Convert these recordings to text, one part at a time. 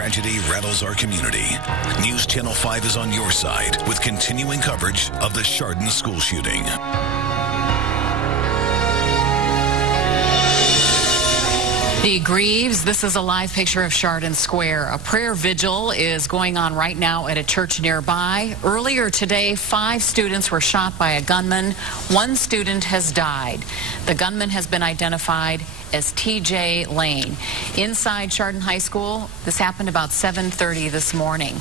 tragedy rattles our community, News Channel 5 is on your side with continuing coverage of the Chardon school shooting. The Greaves, this is a live picture of Chardon Square. A prayer vigil is going on right now at a church nearby. Earlier today, 5 students were shot by a gunman. 1 student has died. The gunman has been identified as T.J. Lane. Inside Chardon High School, this happened about 7:30 this morning.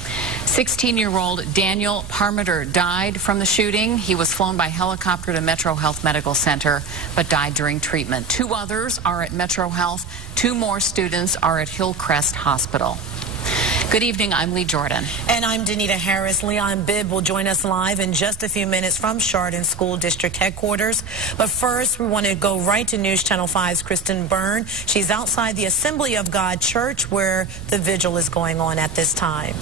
16-year-old Daniel Parmenter died from the shooting. He was flown by helicopter to Metro Health Medical Center, but died during treatment. 2 others are at Metro Health. 2 more students are at Hillcrest Hospital. Good evening, I'm Lee Jordan. And I'm Danita Harris. Leon Bibb will join us live in just a few minutes from Chardon School District Headquarters. But first, we want to go right to News Channel 5's Kristen Byrne. She's outside the Assembly of God Church where the vigil is going on at this time.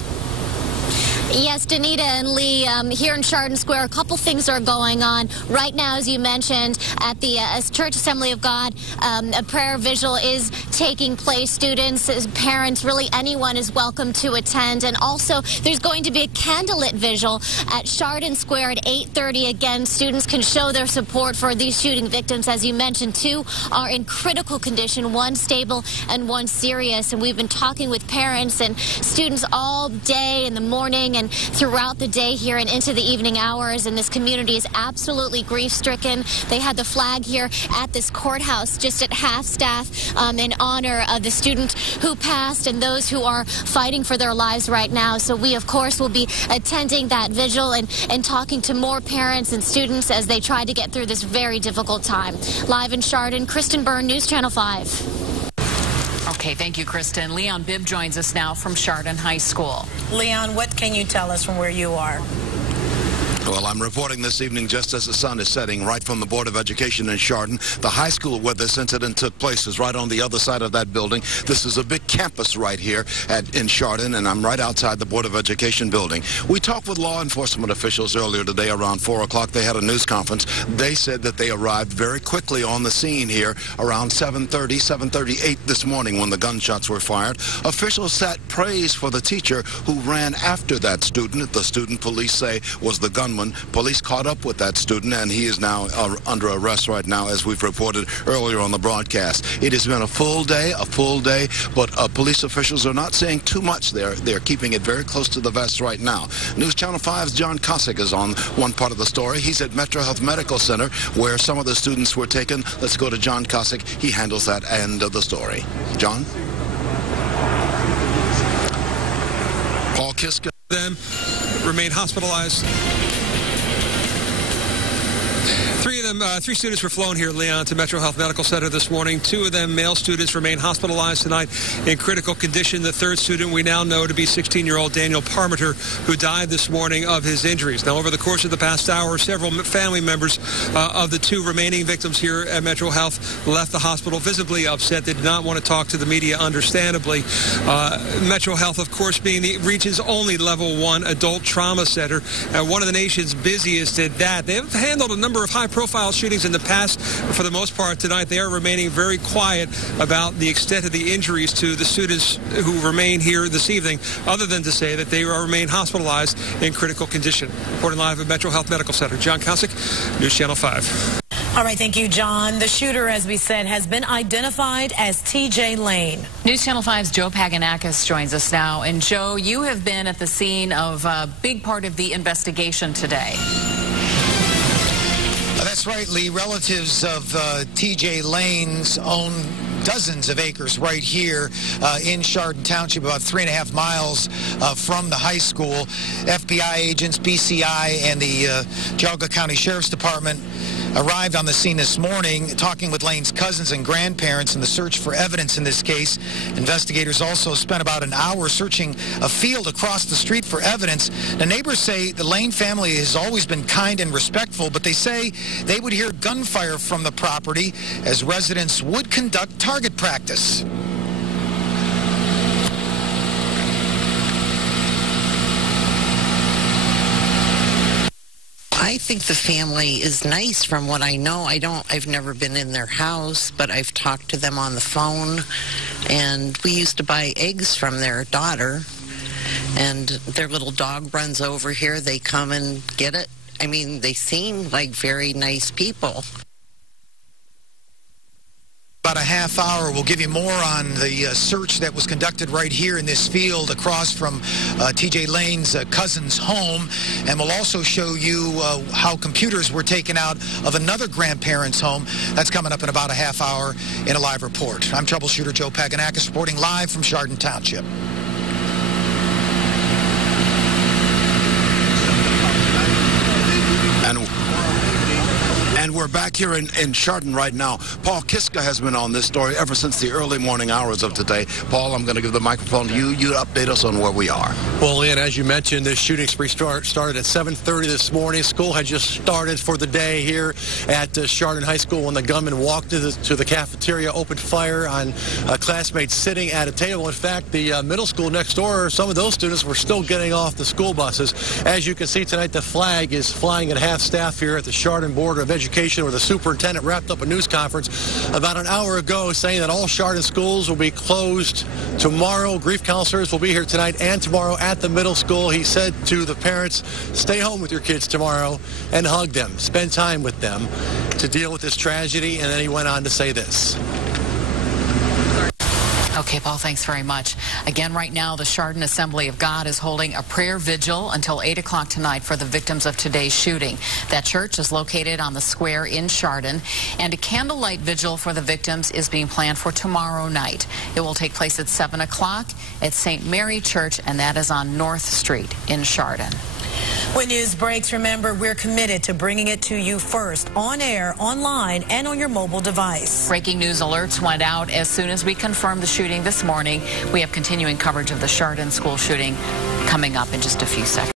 Yes, Danita and Lee, here in Chardon Square, a couple things are going on. Right now, as you mentioned, at the Church Assembly of God, a prayer vigil is taking place. Students, parents, really anyone is welcome to attend. And also, there's going to be a candlelit vigil at Chardon Square at 8:30. Again, students can show their support for these shooting victims. As you mentioned, 2 are in critical condition, 1 stable and 1 serious. And we've been talking with parents and students all day in the morning and throughout the day here and into the evening hours, and this community is absolutely grief-stricken. They had the flag here at this courthouse just at half-staff in honor of the student who passed and those who are fighting for their lives right now. So we, of course, will be attending that vigil and talking to more parents and students as they try to get through this very difficult time. Live in Chardon, Kristen Byrne, News Channel 5. Okay, thank you, Kristen. Leon Bibb joins us now from Chardon High School. Leon, what can you tell us from where you are? Well, I'm reporting this evening just as the sun is setting right from the Board of Education in Chardon. The high school where this incident took place is right on the other side of that building. This is a big campus right here in Chardon, and I'm right outside the Board of Education building. We talked with law enforcement officials earlier today around 4 o'clock. They had a news conference. They said that they arrived very quickly on the scene here around 7:38 this morning when the gunshots were fired. Officials sat praise for the teacher who ran after that student. The student, police say, was the gunman. Police caught up with that student, and he is now under arrest right now, as we've reported earlier on the broadcast. It has been a full day, but police officials are not saying too much there. They're keeping it very close to the vest right now. News Channel 5's John Cosick is on one part of the story. He's at Metro Health Medical Center, where some of the students were taken. Let's go to John Cosick. He handles that end of the story. John? Paul Kiska, them remain hospitalized. 3 students were flown here, Leon, to Metro Health Medical Center this morning. 2 of them, male students, remain hospitalized tonight in critical condition. The 3rd student we now know to be 16-year-old Daniel Parmenter, who died this morning of his injuries. Now, over the course of the past hour, several family members of the 2 remaining victims here at Metro Health left the hospital visibly upset. They did not want to talk to the media, understandably. Metro Health, of course, being the region's only level 1 adult trauma center, one of the nation's busiest at that. They have handled a number of high-profile shootings in the past. For the most part tonight, they are remaining very quiet about the extent of the injuries to the students who remain here this evening, other than to say that they remain hospitalized in critical condition. Reporting live at Metro Health Medical Center, John Cosick, News Channel 5. All right, thank you, John. The shooter, as we said, has been identified as T.J. Lane. News Channel 5's Joe Paganakis joins us now. And Joe, you have been at the scene of a big part of the investigation today. That's right, Lee. Relatives of T.J. Lane's own dozens of acres right here in Chardon Township, about 3.5 miles from the high school. FBI agents, BCI, and the Geauga County Sheriff's Department arrived on the scene this morning, talking with Lane's cousins and grandparents in the search for evidence in this case. Investigators also spent about an hour searching a field across the street for evidence. The neighbors say the Lane family has always been kind and respectful, but they say they would hear gunfire from the property as residents would conduct target practice. I think the family is nice from what I know. I've never been in their house, but I've talked to them on the phone, and we used to buy eggs from their daughter, and their little dog runs over here. They come and get it. I mean, they seem like very nice people. About a half hour, we'll give you more on the search that was conducted right here in this field across from TJ Lane's cousin's home. And we'll also show you how computers were taken out of another grandparent's home. That's coming up in about a half hour in a live report. I'm troubleshooter Joe Paganakis reporting live from Chardon Township. And we're back here in Chardon right now. Paul Kiska has been on this story ever since the early morning hours of today. Paul, I'm going to give the microphone to you. You update us on where we are. Well, Leon, as you mentioned, this shooting spree started at 7:30 this morning. School had just started for the day here at Chardon High School when the gunman walked to the cafeteria, opened fire on classmates sitting at a table. In fact, the middle school next door, some of those students were still getting off the school buses. As you can see tonight, the flag is flying at half-staff here at the Chardon Board of Education, where the superintendent wrapped up a news conference about an hour ago saying that all Chardon schools will be closed tomorrow. Grief counselors will be here tonight and tomorrow at the middle school. He said to the parents, stay home with your kids tomorrow and hug them, spend time with them to deal with this tragedy. And then he went on to say this. Okay, Paul, thanks very much. Again, right now, the Chardon Assembly of God is holding a prayer vigil until 8 o'clock tonight for the victims of today's shooting. That church is located on the square in Chardon, and a candlelight vigil for the victims is being planned for tomorrow night. It will take place at 7 o'clock at St. Mary Church, and that is on North Street in Chardon. When news breaks, remember, we're committed to bringing it to you first, on air, online, and on your mobile device. Breaking news alerts went out as soon as we confirmed the shooting this morning. We have continuing coverage of the Chardon school shooting coming up in just a few seconds.